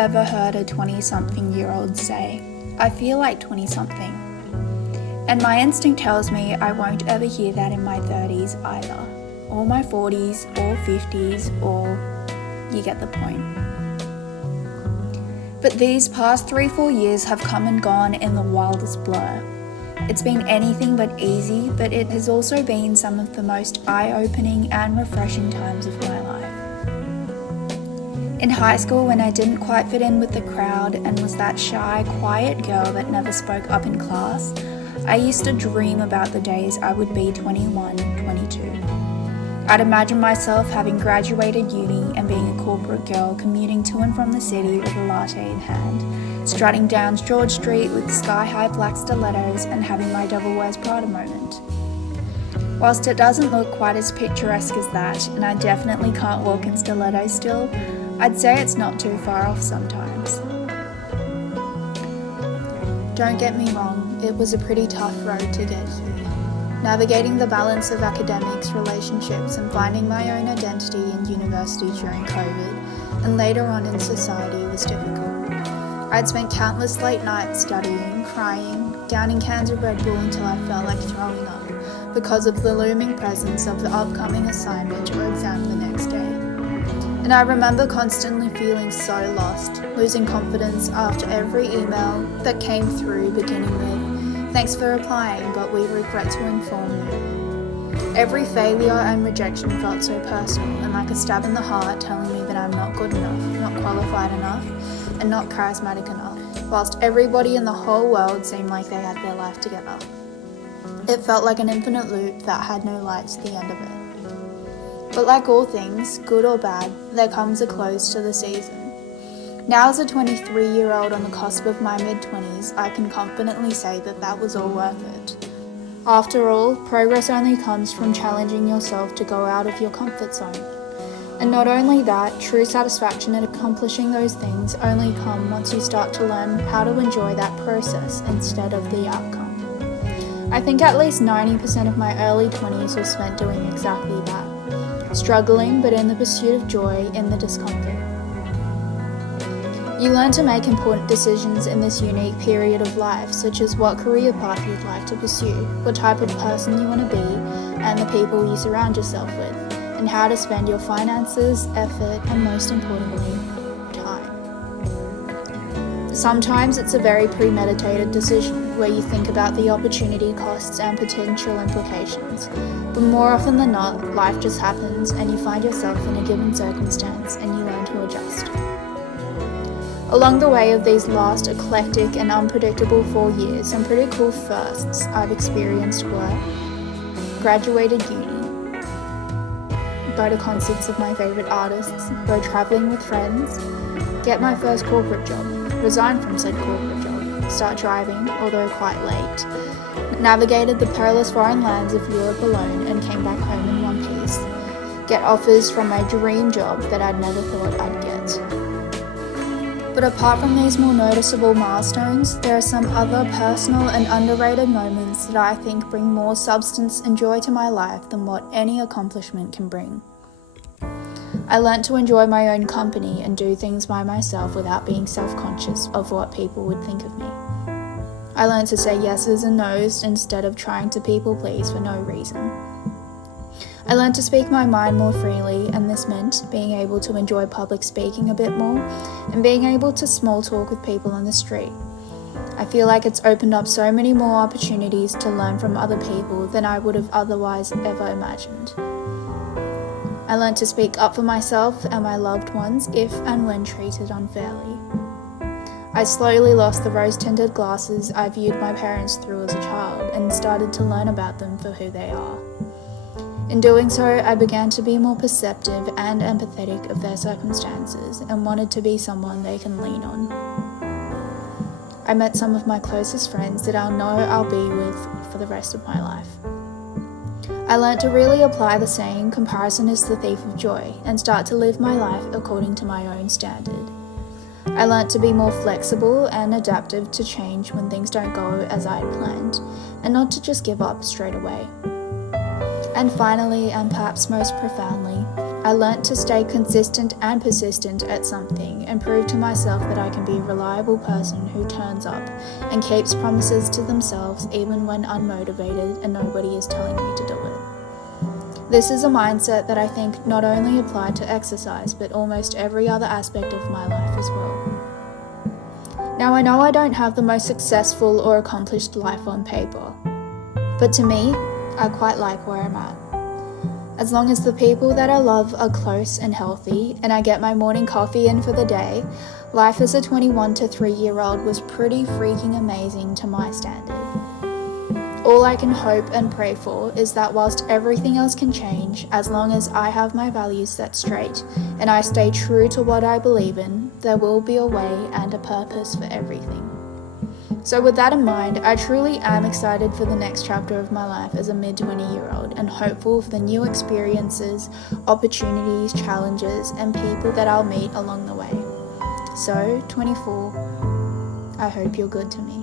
ever heard a 20-something-year-old say, "I feel like 20-something." And my instinct tells me I won't ever hear that in my 30s either, or my 40s, or 50s, or you get the point. But these past 3-4 years have come and gone in the wildest blur. It's been anything but easy, but it has also been some of the most eye-opening and refreshing times of my life. In high school, when I didn't quite fit in with the crowd and was that shy, quiet girl that never spoke up in class, I used to dream about the days I would be 21, 22. I'd imagine myself having graduated uni and being a corporate girl commuting to and from the city with a latte in hand, strutting down George Street with sky-high black stilettos and having my Devil Wears Prada moment. Whilst it doesn't look quite as picturesque as that, and I definitely can't walk in stilettos still, I'd say it's not too far off sometimes. Don't get me wrong, it was a pretty tough road to get here. Navigating the balance of academics, relationships, and finding my own identity in university during COVID, and later on in society, was difficult. I'd spent countless late nights studying, crying, downing cans of Red Bull until I felt like throwing up, because of the looming presence of the upcoming assignment or exam the next day. And I remember constantly feeling so lost, losing confidence after every email that came through beginning with, "Thanks for replying, but we regret to inform you." Every failure and rejection felt so personal and like a stab in the heart telling me that I'm not good enough, not qualified enough, and not charismatic enough, whilst everybody in the whole world seemed like they had their life together. It felt like an infinite loop that had no light to the end of it. But like all things, good or bad, there comes a close to the season. Now as a 23-year-old on the cusp of my mid-20s, I can confidently say that that was all worth it. After all, progress only comes from challenging yourself to go out of your comfort zone. And not only that, true satisfaction in accomplishing those things only come once you start to learn how to enjoy that process instead of the outcome. I think at least 90% of my early 20s was spent doing exactly that. Struggling, but in the pursuit of joy in the discomfort. You learn to make important decisions in this unique period of life, such as what career path you'd like to pursue, what type of person you want to be, and the people you surround yourself with, and how to spend your finances, effort, and most importantly, time. Sometimes it's a very premeditated decision, where you think about the opportunity costs and potential implications. But more often than not, life just happens and you find yourself in a given circumstance and you learn to adjust. Along the way of these last eclectic and unpredictable 4 years, some pretty cool firsts I've experienced were: graduated uni, go to concerts of my favourite artists, go travelling with friends, get my first corporate job, resign from said corporate job, start driving, although quite late, navigated the perilous foreign lands of Europe alone and came back home in one piece, get offers from my dream job that I'd never thought I'd get. But apart from these more noticeable milestones, there are some other personal and underrated moments that I think bring more substance and joy to my life than what any accomplishment can bring. I learnt to enjoy my own company and do things by myself without being self-conscious of what people would think of me. I learned to say yeses and nos instead of trying to people please for no reason. I learned to speak my mind more freely, and this meant being able to enjoy public speaking a bit more and being able to small talk with people on the street. I feel like it's opened up so many more opportunities to learn from other people than I would have otherwise ever imagined. I learned to speak up for myself and my loved ones if and when treated unfairly. I slowly lost the rose-tinted glasses I viewed my parents through as a child and started to learn about them for who they are. In doing so, I began to be more perceptive and empathetic of their circumstances and wanted to be someone they can lean on. I met some of my closest friends that I'll know I'll be with for the rest of my life. I learnt to really apply the saying, "Comparison is the thief of joy," and start to live my life according to my own standard. I learnt to be more flexible and adaptive to change when things don't go as I had planned, and not to just give up straight away. And finally, and perhaps most profoundly, I learnt to stay consistent and persistent at something and prove to myself that I can be a reliable person who turns up and keeps promises to themselves even when unmotivated and nobody is telling me to do it. This is a mindset that I think not only applied to exercise but almost every other aspect of my life as well. Now I know I don't have the most successful or accomplished life on paper, but to me, I quite like where I'm at. As long as the people that I love are close and healthy and I get my morning coffee in for the day, life as a 21 to 3-year-old was pretty freaking amazing to my standard. All I can hope and pray for is that whilst everything else can change, as long as I have my values set straight and I stay true to what I believe in, there will be a way and a purpose for everything. So with that in mind, I truly am excited for the next chapter of my life as a mid-20-year-old and hopeful for the new experiences, opportunities, challenges, and people that I'll meet along the way. So, 24, I hope you're good to me.